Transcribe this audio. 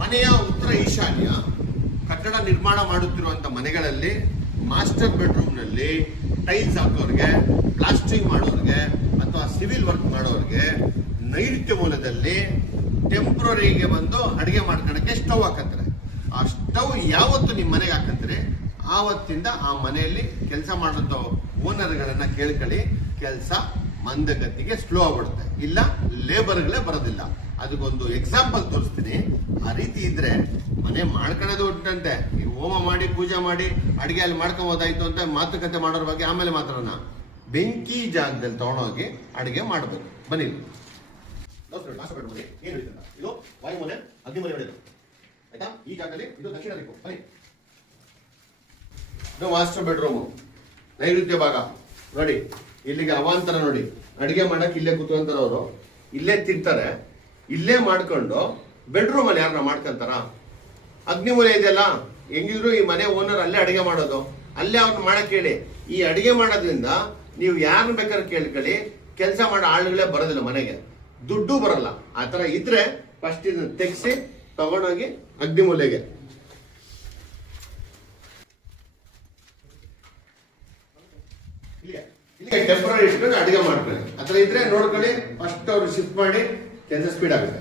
ಮನೆಯ ಉತ್ತರ ಈಶಾನ್ಯ ಕಟ್ಟಡ ನಿರ್ಮಾಣ ಮಾಡುತ್ತಿರುವಂತ ಮನೆಗಳಲ್ಲಿ ಮಾಸ್ಟರ್ ಬೆಡ್ರೂಮ್ನಲ್ಲಿ ಟೈಲ್ಸ್ ಹಾಕೋರಿಗೆ, ಪ್ಲಾಸ್ಟರಿಂಗ್ ಮಾಡೋರಿಗೆ ಅಥವಾ ಸಿವಿಲ್ ವರ್ಕ್ ಮಾಡೋರಿಗೆ ನೈಋತ್ಯ ಮೂಲದಲ್ಲಿ ಟೆಂಪ್ರರಿಗೆ ಬಂದು ಅಡುಗೆ ಮಾಡ್ಕೊಳಕ್ಕೆ ಸ್ಟವ್ ಹಾಕತ್ತಾರೆ. ಆ ಸ್ಟವ್ ಯಾವತ್ತು ನಿಮ್ಮ ಮನೆಗೆ ಹಾಕಂತಾರೆ ಆವತ್ತಿಂದ ಆ ಮನೆಯಲ್ಲಿ ಕೆಲಸ ಮಾಡೋಂಥ ಓನರ್ಗಳನ್ನ ಕೇಳ್ಕೊಳ್ಳಿ, ಕೆಲಸ ಮಂದಗತಿಗೆ ಸ್ಲೋ ಆಗ್ಬಿಡುತ್ತೆ, ಇಲ್ಲ ಲೇಬರ್ಗಳೇ ಬರೋದಿಲ್ಲ. ಅದಕ್ಕೊಂದು ಎಕ್ಸಾಂಪಲ್ ತೋರಿಸ್ತೀನಿ. ಆ ರೀತಿ ಇದ್ರೆ ಮನೆ ಮಾಡ್ಕೊಳ್ಳೋದು ಉಂಟಂತೆ, ನೀವು ಹೋಮ ಮಾಡಿ ಪೂಜೆ ಮಾಡಿ ಅಡುಗೆ ಅಲ್ಲಿ ಮಾಡ್ಕೊಬೋದಾಯ್ತು ಅಂತ ಮಾತುಕತೆ ಮಾಡೋರ ಬಗ್ಗೆ ಆಮೇಲೆ ಮಾತಾಡೋಣ. ಬೆಂಕಿ ಜಾಗದಲ್ಲಿ ತಗೊಂಡೋಗಿ ಅಡುಗೆ ಮಾಡಬೇಕು. ಬನ್ನಿ, ಇದು ವಾಯುಮನೆ, ಅಗ್ನಿಮನೆ ಹೊಡೆಯೋದು ಆಯ್ತಾ. ಈ ಜಾಗದಲ್ಲಿ ಇದು ದಕ್ಷಿಣ ದಿಕ್ಕು. ಬನ್ನಿ, ಇದು ಮಾಸ್ಟರ್ ಬೆಡ್ರೂಮು, ನೈಋತ್ಯ ಭಾಗ ನೋಡಿ. ಇಲ್ಲಿಗೆ ಅವಾಂತರ ನೋಡಿ, ಅಡಿಗೆ ಮಾಡಕ್ ಇಲ್ಲೇ ಕೂತ್ಕೊಂತಾರೆ ಅವರು, ಇಲ್ಲೇ ತಿಂತಾರೆ, ಇಲ್ಲೇ ಮಾಡ್ಕೊಂಡು ಬೆಡ್ರೂಮ್ ಅಲ್ಲಿ ಯಾರನ್ನ ಮಾಡ್ಕೊಂತಾರ. ಅಗ್ನಿಮೂಲೆ ಇದೆಯಲ್ಲ, ಹೆಂಗಿದ್ರು ಈ ಮನೆ ಓನರ್ ಅಲ್ಲೇ ಅಡಿಗೆ ಮಾಡೋದು, ಅಲ್ಲೇ ಅವ್ರನ್ನ ಮಾಡಕ್ ಹೇಳಿ. ಈ ಅಡಿಗೆ ಮಾಡೋದ್ರಿಂದ ನೀವು ಯಾರನ್ನ ಬೇಕಾದ್ರೆ ಕೇಳ್ಕೊಳ್ಳಿ, ಕೆಲಸ ಮಾಡೋ ಆಳುಗಳೇ ಬರೋದಿಲ್ಲ ಮನೆಗೆ, ದುಡ್ಡು ಬರಲ್ಲ. ಆ ತರ ಇದ್ರೆ ಫಸ್ಟ್ ಇದನ್ನ ತೆಗ್ಸಿ ತಗೊಂಡೋಗಿ ಅಗ್ನಿಮೂಲೆಗೆ ಟೆಂಪರರಿ ಇಟ್ಕೊಂಡು ಅಡಿಗೆ ಮಾಡ್ಕೊಳ್ಳಿ. ಆ ಥರ ಇದ್ರೆ ನೋಡ್ಕೊಳ್ಳಿ, ಫಸ್ಟ್ ಅವ್ರು ಶಿಫ್ಟ್ ಮಾಡಿ ಕೆಲಸ ಸ್ಪೀಡ್ ಆಗುತ್ತೆ.